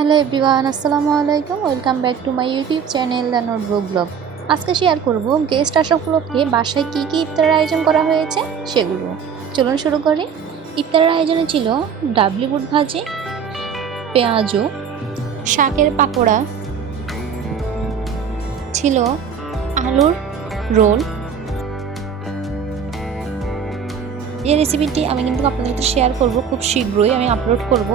Hello everyone, আসসালামু আলাইকুম। Welcome back to my YouTube channel the notebook blog. আজকে share করব গেস্ট আসা উপলক্ষে বাসায় কী কী ইফতারের আয়োজন করা হয়েছে সেগুলো। চলুন শুরু করি। ইফতারের আয়োজনে ছিল ডাবলি বুট ভাজি, পেঁয়াজু, শাকের পাকোড়া, ছিল আলুর রোল। এই রেসিপিটি আমি কিন্তু আপনাদের সাথে শেয়ার করব খুব শীঘ্রই। আমি আপলোড করব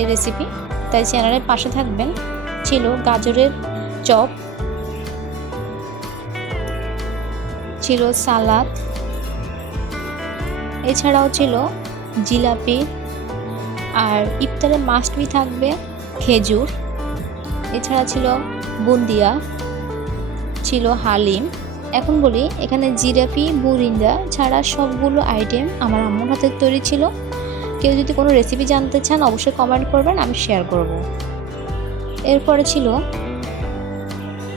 এই রেসিপি, তাই চ্যানেলের পাশে থাকবেন। ছিল গাজরের চপ, ছিল সালাদ, এছাড়াও ছিল জিলাপি, আর ইফতারে মাস্ট বি থাকবে খেজুর। এছাড়া ছিল বুন্দিয়া, ছিল হালিম। এখন বলি, এখানে জিলাপি বুরিন্দা ছাড়া সবগুলো আইটেম আমার আম্মুর হাতের তৈরি ছিল। কেউ যদি কোনো রেসিপি জানতে চান অবশ্যই কমেন্ট করবেন, আমি শেয়ার করব। এরপরে ছিল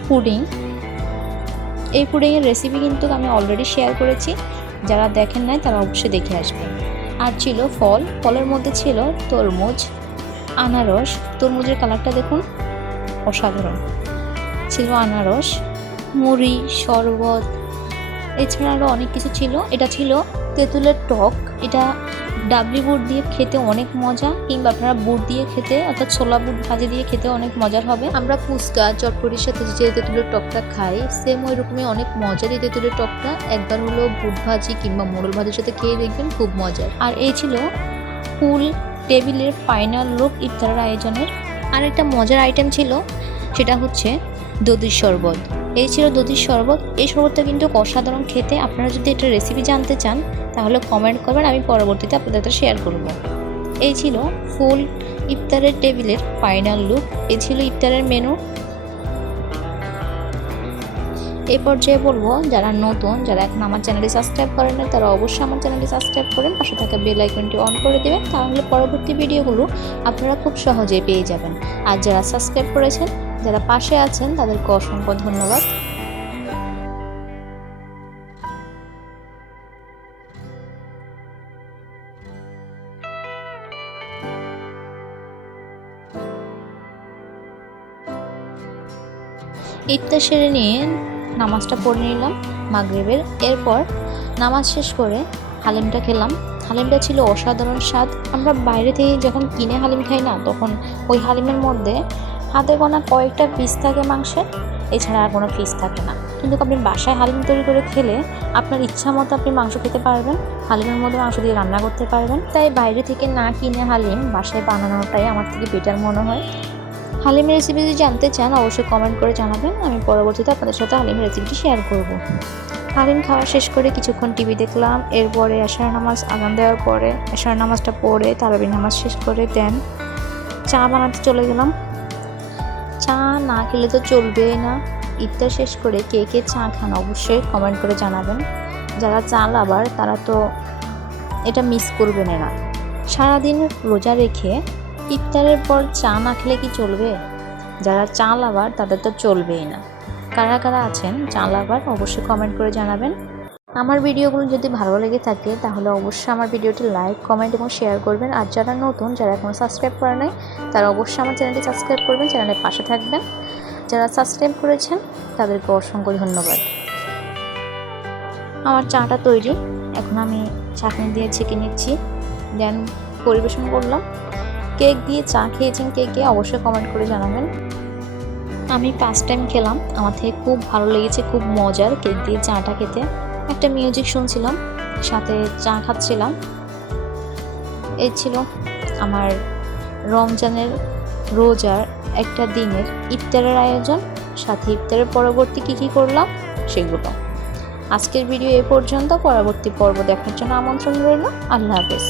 পুডিং। এই পুডিংয়ের রেসিপি কিন্তু আমি অলরেডি শেয়ার করেছি, যারা দেখেন নাই তারা অবশ্যই দেখে আসবেন। আর ছিল ফল, ফলের মধ্যে ছিল তরমুজ, আনারস। তরমুজের কালারটা দেখুন, অসাধারণ। ছিল আনারস, মুড়ি, শরবত, এছাড়া আরও অনেক কিছু ছিল। এটা ছিল তেঁতুলের টক। এটা ডাবলি বুট দিয়ে খেতে অনেক মজা, কিংবা আপনারা বুট দিয়ে খেতে অর্থাৎ ছোলা বুট ভাজি দিয়ে খেতে অনেক মজার হবে। আমরা ফুচকা চটপটির সাথে যে তেঁতুলের টকটা খাই, সেম ওই রকমই অনেক মজার এই তেঁতুলের টকটা। একবার হলো বুট ভাজি কিংবা মোড়ল ভাজির সাথে খেয়ে দেখবেন, খুব মজার। আর এই ছিল ফুল টেবিলের ফাইনাল লুক ইফতারের আয়োজনের। আর একটা মজার আইটেম ছিল, সেটা হচ্ছে দধির শরবত। এই ছিল দধির শরবত। এই শরবতটা কিন্তু অসাধারণ খেতে। আপনারা যদি এটা রেসিপি জানতে চান তাহলে কমেন্ট করবেন, আমি পরবর্তীতে আপনাদের সাথে শেয়ার করব। এই ছিল ফুল ইফতারের টেবিলের ফাইনাল লুক। এই ছিল ইফতারের মেনু। এই পর্যায়ে বলবো, যারা নতুন, যারা এখন আমার চ্যানেলটি সাবস্ক্রাইব করেন না, তারা অবশ্যই আমার চ্যানেলটি সাবস্ক্রাইব করেন, পাশে থাকা বেল আইকনটি অন করে দেবেন। তাহলে পরবর্তী ভিডিওগুলো আপনারা খুব সহজেই পেয়ে যাবেন। আর যারা সাবস্ক্রাইব করেছেন, যারা পাশে আছেন, তাদেরকে অসংখ্য ধন্যবাদ। ইফতার সেরে নিয়ে নামাজটা পড়ে নিলাম মাগরিবের। এরপর নামাজ শেষ করে হালিমটা খেলাম। হালিমটা ছিল অসাধারণ স্বাদ। আমরা বাইরে থেকে যখন কিনে হালিম খাই না, তখন ওই হালিমের মধ্যে হাতে গোনা কয়েকটা পিস থাকে মাংসের, এছাড়া আর কোনো পিস থাকে না। কিন্তু আপনি বাসায় হালিম তৈরি করে খেলে আপনার ইচ্ছা মতো আপনি মাংস খেতে পারবেন, হালিমের মধ্যে মাংস দিয়ে রান্না করতে পারবেন। তাই বাইরে থেকে না কিনে হালিম বাসায় বানানোটাই আমার থেকে বেটার মনে হয়। হালিমের রেসিপি যদি জানতে চান অবশ্যই কমেন্ট করে জানাবেন, আমি পরবর্তীতে আপনাদের সাথে হালিমের রেসিপিটি শেয়ার করব। হালিম খাওয়া শেষ করে কিছুক্ষণ টিভি দেখলাম। এরপরে এশার নামাজ আজান দেওয়ার পরে এশার নামাজটা পড়ে তারাবি নামাজ শেষ করে দেন চা বানাতে চলে গেলাম। চা না খেলে তো চলবেই না। ইফতার শেষ করে কে কে চা খান অবশ্যই কমেন্ট করে জানাবেন। যারা চা লাভার তারা তো এটা মিস করবেন না। সারাদিন রোজা রেখে ইফতারের পর চা না খেলে কি চলবে? যারা চা লাভার তাদের তো চলবেই না। কারা কারা আছেন চা লাভার অবশ্যই কমেন্ট করে জানাবেন। আমার ভিডিওগুলো যদি ভালো লেগে থাকে তাহলে অবশ্যই আমার ভিডিওটি লাইক, কমেন্ট এবং শেয়ার করবেন। আর যারা নতুন, যারা এখনও সাবস্ক্রাইব করে নাই, তারা অবশ্যই আমার চ্যানেলটি সাবস্ক্রাইব করবেন, চ্যানেলের পাশে থাকবেন। যারা সাবস্ক্রাইব করেছেন তাদেরকে অসংখ্য ধন্যবাদ। আমার চাটা তৈরি, এখন আমি চাটনি দিয়ে ছেঁকে নিচ্ছি, দেন পরিবেশন করলাম। কেক দিয়ে চা খেয়েছেন কে কে অবশ্যই কমেন্ট করে জানাবেন। আমি ফার্স্ট টাইম খেলাম, আমার থেকে খুব ভালো লেগেছে, খুব মজার কেক দিয়ে চাটা খেতে। একটা মিউজিক শুনছিলাম, সাথে চা খাচ্ছিলাম। এই ছিল আমার রমজানের রোজার একটা দিনের ইফতারের আয়োজন, সাথে ইফতারের পরবর্তী কী করলাম সেগুলো। আজকের ভিডিও এ পর্যন্ত। পরবর্তী পর্ব দেখার জন্য আমন্ত্রণ রইল। আল্লাহ হাফেজ।